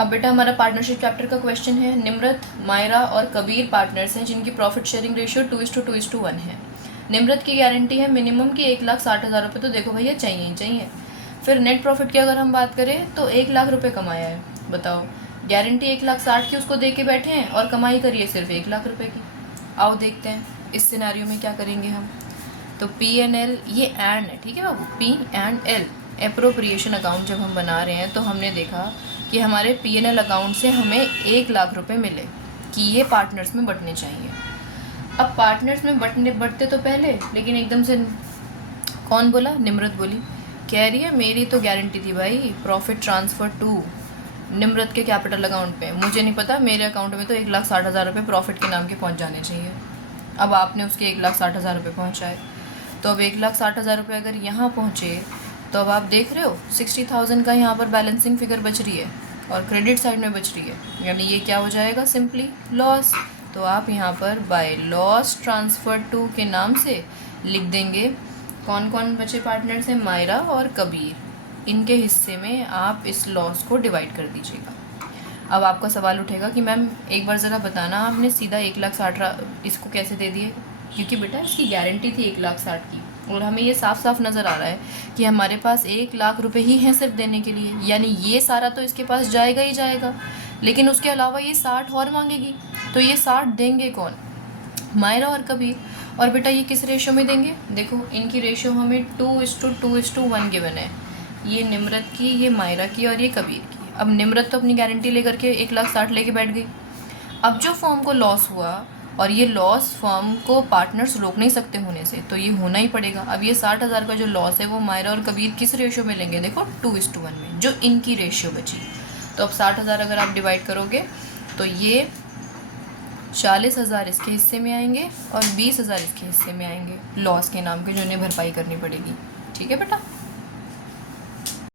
अब बेटा हमारा पार्टनरशिप चैप्टर का क्वेश्चन है, निम्रत, मायरा और कबीर पार्टनर्स हैं जिनकी प्रॉफिट शेयरिंग रेशियो 2:2:1 है। निम्रत की गारंटी है मिनिमम की 1,60,000 रुपये, तो देखो भैया चाहिए ही चाहिए। फिर नेट प्रॉफिट की अगर हम बात करें तो 1,00,000 रुपये कमाया है, बताओ। गारंटी 1,60,000 की उसको दे के बैठे हैं और कमाई करिए सिर्फ 1,00,000 रुपये की। आओ देखते हैं इस सिनेरियो में क्या करेंगे हम। तो P&L ये एंड है, ठीक है बाबू, P&L एप्रोप्रिएशन अकाउंट जब हम बना रहे हैं तो हमने देखा कि हमारे P&L अकाउंट से हमें 1,00,000 रुपये मिले कि ये पार्टनर्स में बंटने चाहिए। अब पार्टनर्स में बंटते तो पहले, लेकिन एकदम से कौन बोला, निम्रत बोली, कह रही है मेरी तो गारंटी थी भाई प्रॉफिट ट्रांसफ़र टू निम्रत के कैपिटल अकाउंट पे, मुझे नहीं पता, मेरे अकाउंट में तो 1,60,000 रुपये प्रॉफिट के नाम के पहुंच जाने चाहिए। अब आपने उसके 1,60,000 रुपये पहुँचाए, तो अब 1,60,000 रुपये अगर यहाँ पहुँचे तो अब आप देख रहे हो 60,000 का यहाँ पर बैलेंसिंग फिगर बच रही है और क्रेडिट साइड में बच रही है, यानी ये क्या हो जाएगा, सिंपली लॉस। तो आप यहाँ पर बाय लॉस ट्रांसफ़र टू के नाम से लिख देंगे कौन कौन बचे पार्टनर्स हैं, मायरा और कबीर, इनके हिस्से में आप इस लॉस को डिवाइड कर दीजिएगा। अब आपका सवाल उठेगा कि मैम एक बार ज़रा बताना, आपने सीधा 1,60,000 इसको कैसे दे दिए, क्योंकि बेटा इसकी गारंटी थी 1,60,000 की और हमें ये साफ साफ नज़र आ रहा है कि हमारे पास 1,00,000 रुपये ही हैं सिर्फ देने के लिए, यानी ये सारा तो इसके पास जाएगा ही जाएगा, लेकिन उसके अलावा ये 60 और मांगेगी, तो ये 60 देंगे कौन, मायरा और कबीर। और बेटा ये किस रेशो में देंगे, देखो इनकी रेशो हमें 2:2:1 गिवन है, ये निम्रत की, ये मायरा की और ये कबीर की। अब निम्रत तो अपनी गारंटी लेकर के 1,60,000 लेके बैठ गई। अब जो फर्म को लॉस हुआ और ये लॉस फर्म को पार्टनर्स रोक नहीं सकते होने से, तो ये होना ही पड़ेगा। अब ये 60,000 का जो लॉस है वो मायरा और कबीर किस रेशो में लेंगे, देखो 2:1 में, जो इनकी रेशियो बची। तो अब 60,000 अगर आप डिवाइड करोगे तो ये 40,000 इसके हिस्से में आएंगे और 20,000 इसके हिस्से में आएंगे लॉस के नाम के, जो इन्हें भरपाई करनी पड़ेगी। ठीक है बेटा।